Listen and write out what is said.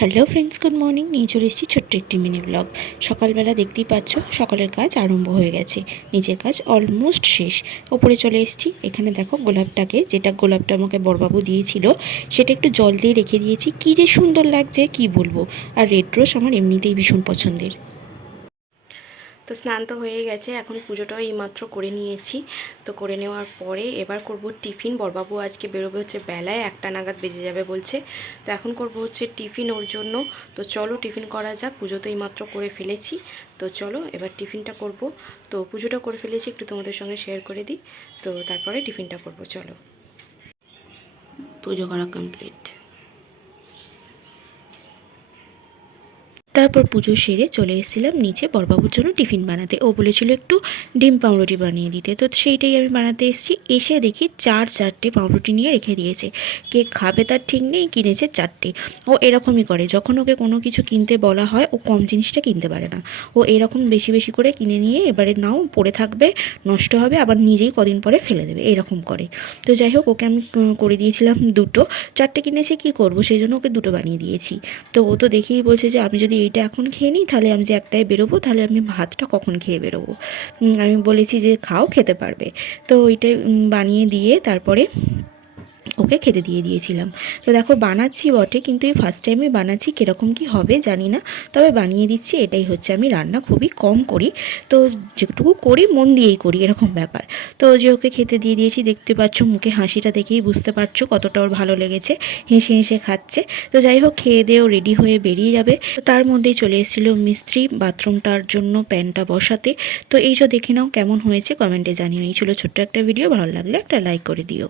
Hello friends, good morning. নিয়ে চলে এসেছি ছোট্ট একটি মিনি ব্লগ। সকালবেলা দেখতেই পাচ্ছ সকালের কাজ আরম্ভ হয়ে গেছে, নিজের কাজ অলমোস্ট শেষ। ওপরে চলে এসেছি। এখানে দেখো গোলাপটাকে, যেটা গোলাপটা আমাকে বড়বাবু দিয়েছিল, সেটা একটু জল দিয়ে রেখে দিয়েছি। কী যে সুন্দর লাগছে কি বলবো। আর রেড রোজ আমার এমনিতেই ভীষণ পছন্দের। তো স্নান তো হয়ে গেছে, এখন পুজোটাও এইমাত্র করে নিয়েছি। তো করে নেওয়ার পরে এবার করব টিফিন। বড়বাবু আজকে বেরোবে হচ্ছে বেলায় 1টা নাগাদ বেজে যাবে বলছে। তো এখন করব হচ্ছে টিফিন ওর জন্য। তো চলো টিফিন করা যাক। পুজো তো এইমাত্র করে ফেলেছি, তো চলো এবার টিফিনটা করব। তো পুজোটা করে ফেলেছি, একটু তোমাদের সঙ্গে শেয়ার করে দিই। তো তারপরে টিফিনটা করব, চলো। পুজো করা কমপ্লিট। তারপর পুজো সেরে চলে এসেছিলাম নিচে বড়বাবুর জন্য টিফিন বানাতে। ও বলেছিল একটু ডিম পাউরুটি বানিয়ে দিতে, তো সেইটাই আমি বানাতে এসেছি। এসে দেখি 4 পাউরুটি নিয়ে রেখে দিয়েছে। কে খাবে তার ঠিক নেই, কিনেছে 4টে। ও এরকমই করে, যখন ওকে কোনো কিছু কিনতে বলা হয় ও কম জিনিসটা কিনতে পারে না। ও এরকম বেশি বেশি করে কিনে নিয়ে এবারে নাও পড়ে থাকবে, নষ্ট হবে, আবার নিজেই কদিন পরে ফেলে দেবে, এরকম করে। তো যাই হোক, ওকে আমি করে দিয়েছিলাম 2টো। 4টে কিনেছে, কী করবো, সেই জন্য ওকে 2টো বানিয়ে দিয়েছি। তো ও তো দেখেই বলছে যে আমি যদি এইটা এখন খেয়ে নিই, তাহলে আমি যে একটাই বেরোবো, তাহলে আমি ভাতটা কখন খেয়ে বেরোবো। আমি বলেছি যে খাও, খেতে পারবে। তো ওইটাই বানিয়ে দিয়ে তারপরে ওকে খেতে দিয়ে দিয়েছিলাম। তো দেখো বানাচ্ছি বটে, কিন্তু এই ফার্স্ট টাইমে বানাচ্ছি, কীরকম কী হবে জানি না, তবে বানিয়ে দিচ্ছি। এটাই হচ্ছে, আমি রান্না খুবই কম করি, তো যেটুকু করি মন দিয়েই করি, এরকম ব্যাপার। তো যে ওকে খেতে দিয়ে দিয়েছি, দেখতে পাচ্ছ মুখে হাসিটা দেখেই বুঝতে পারছো কতটা ওর ভালো লেগেছে, হেসে হেসে খাচ্ছে। তো যাই হোক, খেয়ে দেও রেডি হয়ে বেরিয়ে যাবে। তো তার মধ্যেই চলে এসেছিলো মিস্ত্রি বাথরুমটার জন্য প্যানটা বসাতে। তো এই যে দেখে নাও কেমন হয়েছে, কমেন্টে জানিও। এই ছিল ছোট্ট একটা ভিডিও, ভালো লাগলে একটা লাইক করে দিও।